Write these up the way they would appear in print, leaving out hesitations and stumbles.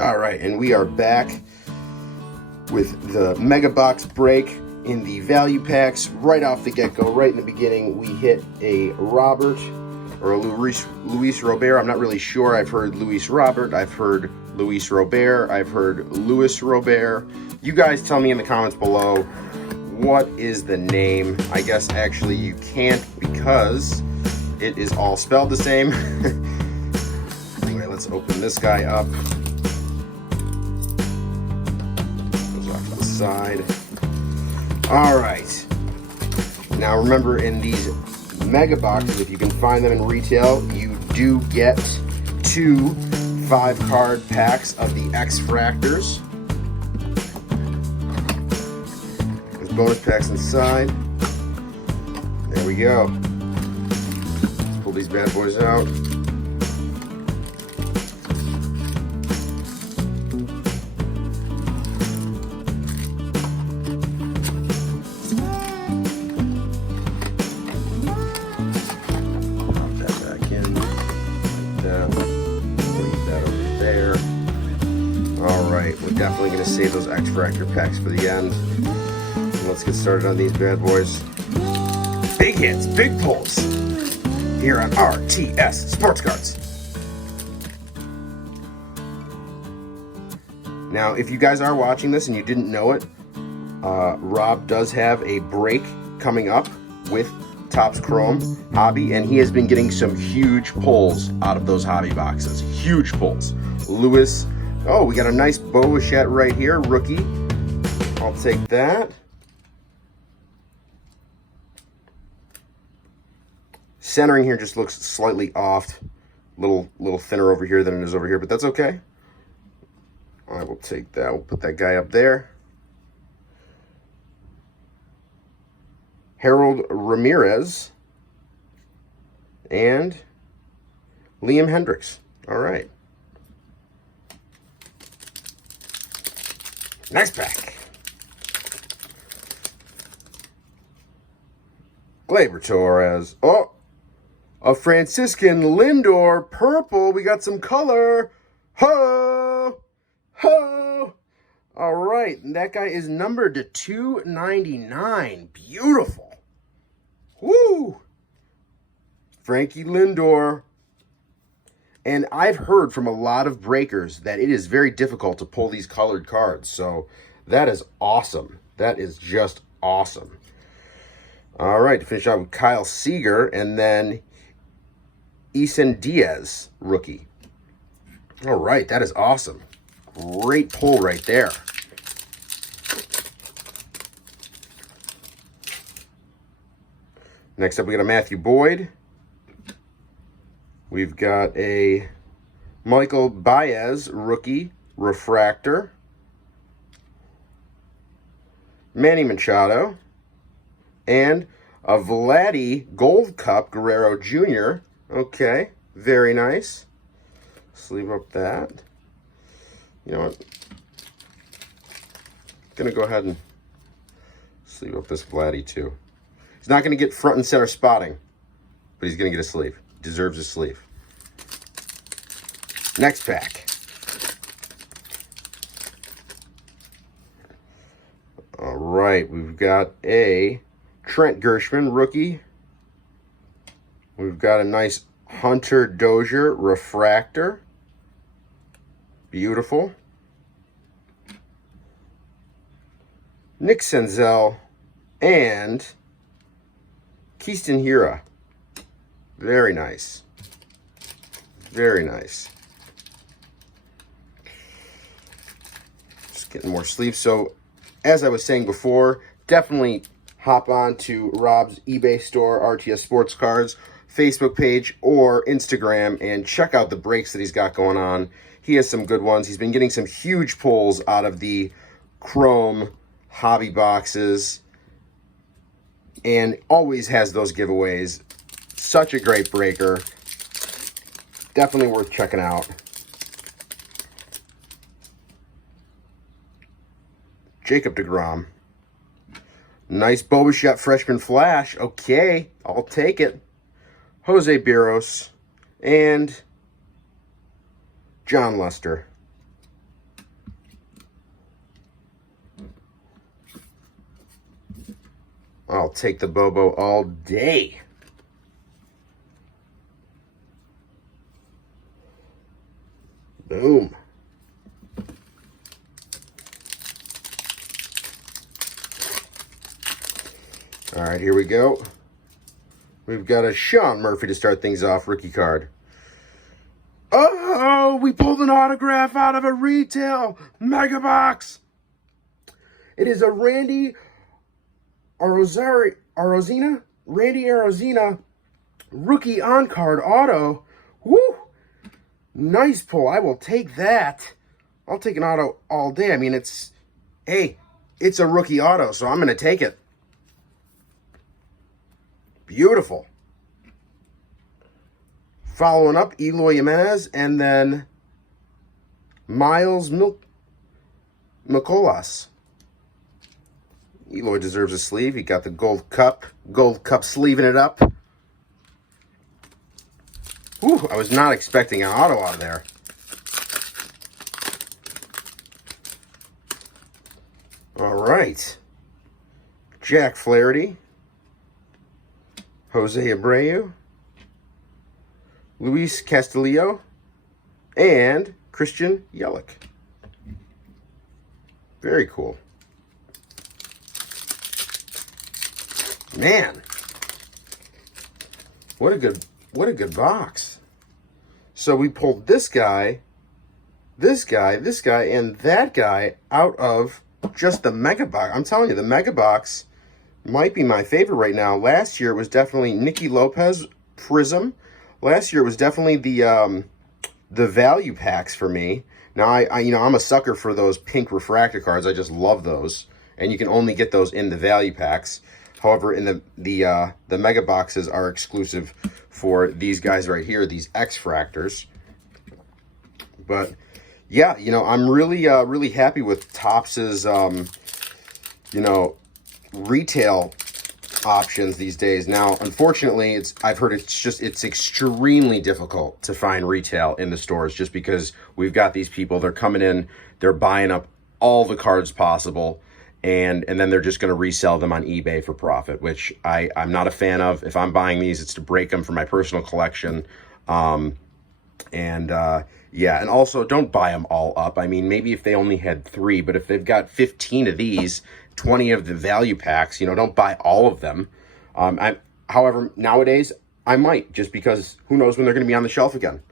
All right, and we are back with the Mega Box break in the value packs. Right off the get-go, right in the beginning, we hit a Robert or a Luis Robert. I'm not really sure. I've heard Luis Robert. I've heard Luis Robert. I've heard Louis Robert. You guys tell me in the comments below, what is the name? I guess actually you can't because it is all spelled the same. Anyway, let's open this guy up. Side. All right. Now remember, in these mega boxes, if you can find them in retail, you do get 2 5-card packs of the X-Fractors. There's bonus packs inside. There we go. Let's pull these bad boys out. We're definitely going to save those X-Fractor packs for the end. And let's get started on these bad boys. Big hits, big pulls here on RTS Sports Cards. Now, if you guys are watching this and you didn't know it, Rob does have a break coming up with Topps Chrome Hobby, and he has been getting some huge pulls out of those hobby boxes. Huge pulls. Lewis. Oh, we got a nice Bo Bichette right here, rookie. I'll take that. Centering here just looks slightly off. Little thinner over here than it is over here, but that's okay. I will take that. We'll put that guy up there. Harold Ramirez and Liam Hendricks. All right. Next pack. Gleyber Torres. Oh, a Franciscan Lindor purple. We got some color. Ho! Ho! All right. And that guy is numbered to 299. Beautiful. Woo! Frankie Lindor. And I've heard from a lot of breakers that it is very difficult to pull these colored cards. So that is awesome. That is just awesome. All right, to finish out with Kyle Seager and then Isan Diaz, rookie. All right, that is awesome. Great pull right there. Next up, we got a Matthew Boyd. We've got a Michael Baez rookie refractor. Manny Machado. And a Vladdy Gold Cup Guerrero Jr. Okay, very nice. Sleeve up that. You know what? I'm going to go ahead and sleeve up this Vladdy too. He's not going to get front and center spotting, but he's going to get a sleeve. Deserves a sleeve. Next pack. All right, we've got a Trent Gershman rookie. We've got a nice Hunter Dozier refractor. Beautiful. Nick Senzel and Keaston Hira. Very nice. Very nice. Just getting more sleeves. So, as I was saying before, definitely hop on to Rob's eBay store, RTS Sports Cards, Facebook page, or Instagram, and check out the breaks that he's got going on. He has some good ones. He's been getting some huge pulls out of the Chrome hobby boxes, and always has those giveaways. Such a great breaker. Definitely worth checking out. Jacob deGrom. Nice Bo Bichette freshman flash. Okay, I'll take it. Jose Barros and John Lester. I'll take the Bobo all day. Boom. All right, here we go. We've got a Sean Murphy to start things off, rookie card. Oh, we pulled an autograph out of a retail mega box. It is a Randy Arozina rookie on-card auto. Woo! Nice pull. I will take that. I'll take an auto all day. I mean, it's a rookie auto, so I'm going to take it. Beautiful. Following up, Eloy Jimenez, and then Miles Mikolas. Eloy deserves a sleeve. He got the gold cup sleeving it up. Ooh, I was not expecting an auto out of there. All right. Jack Flaherty. Jose Abreu. Luis Castillo. And Christian Yelich. Very cool. Man. What a good box. So we pulled this guy, and that guy out of just the mega box. I'm telling you, the mega box might be my favorite right now. Last year it was definitely Nicky Lopez Prism. Last year it was definitely the value packs for me. Now I'm a sucker for those pink refractor cards. I just love those, and you can only get those in the value packs. However, in the mega boxes are exclusive for these guys right here, these X-Fractors. But yeah, I'm really happy with Topps' retail options these days. Now, unfortunately, I've heard it's extremely difficult to find retail in the stores, just because we've got these people, they're coming in, they're buying up all the cards possible, and then they're just going to resell them on eBay for profit, which I'm not a fan of. If I'm buying these, it's to break them for my personal collection. Yeah, and also don't buy them all up. I mean, maybe if they only had 3, but if they've got 15 of these, 20 of the value packs, don't buy all of them. However, nowadays, I might, just because who knows when they're going to be on the shelf again.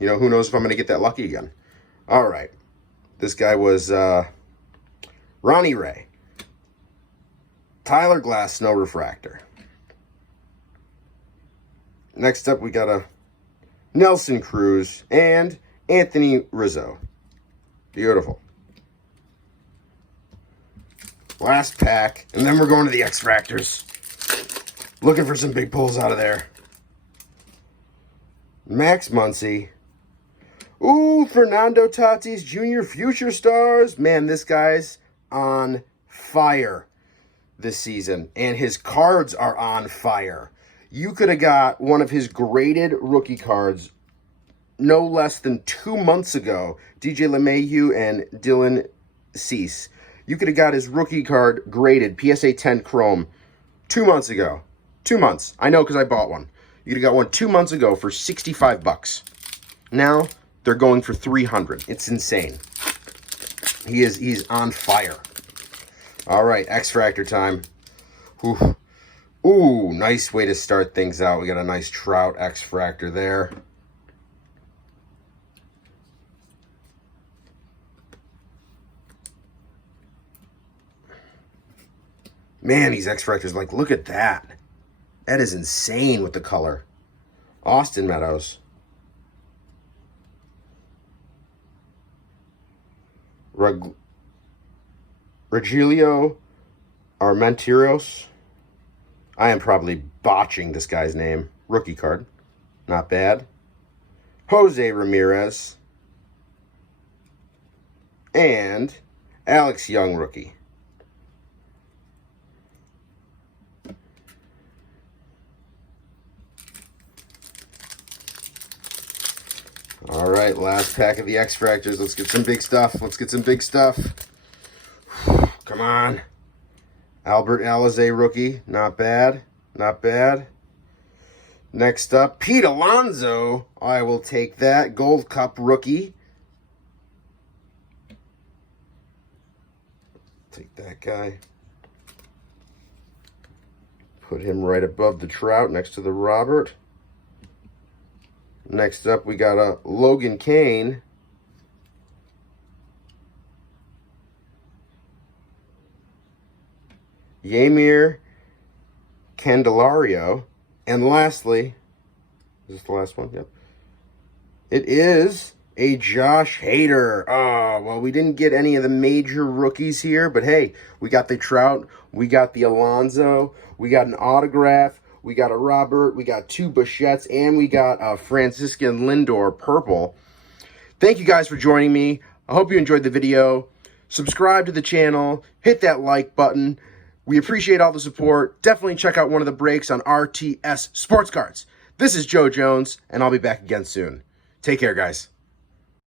Who knows if I'm going to get that lucky again. All right. This guy was Ronnie Ray. Tyler Glass Snow Refractor. Next up, we got a Nelson Cruz and Anthony Rizzo. Beautiful. Last pack, and then we're going to the X-Fractors. Looking for some big pulls out of there. Max Muncy. Ooh, Fernando Tatis Jr. Future Stars. Man, this guy's on fire this season, and his cards are on fire. You could have got one of his graded rookie cards no less than 2 months ago. DJ LeMahieu and Dylan Cease. You could have got his rookie card graded, PSA 10 Chrome, 2 months ago. 2 months. I know because I bought one. You could have got one 2 months ago for $65. Now they're going for $300. It's insane. He's on fire. All right, X-Fractor time. Ooh, nice way to start things out. We got a nice Trout X-Fractor there. Man, these X-Fractors, look at that. That is insane with the color. Austin Meadows. Regilio Armenteros. I am probably botching this guy's name. Rookie card. Not bad. Jose Ramirez. And Alex Young rookie. All right, last pack of the X-Fractors. Let's get some big stuff. Come on. Albert Alizé rookie. Not bad. Not bad. Next up, Pete Alonso. I will take that. Gold Cup rookie. Take that guy. Put him right above the Trout next to the Robert. Next up, we got a Logan Kane. Yamir Candelario. And lastly, is this the last one? Yep. It is a Josh Hader. Oh, well, we didn't get any of the major rookies here, but hey, we got the Trout, we got the Alonso, we got an autograph, we got a Robert, we got 2 Bichettes, and we got a Franciscan Lindor purple. Thank you guys for joining me. I hope you enjoyed the video. Subscribe to the channel, hit that like button. We appreciate all the support. Definitely check out one of the breaks on RTS Sports Cards. This is Joe Jones, and I'll be back again soon. Take care, guys.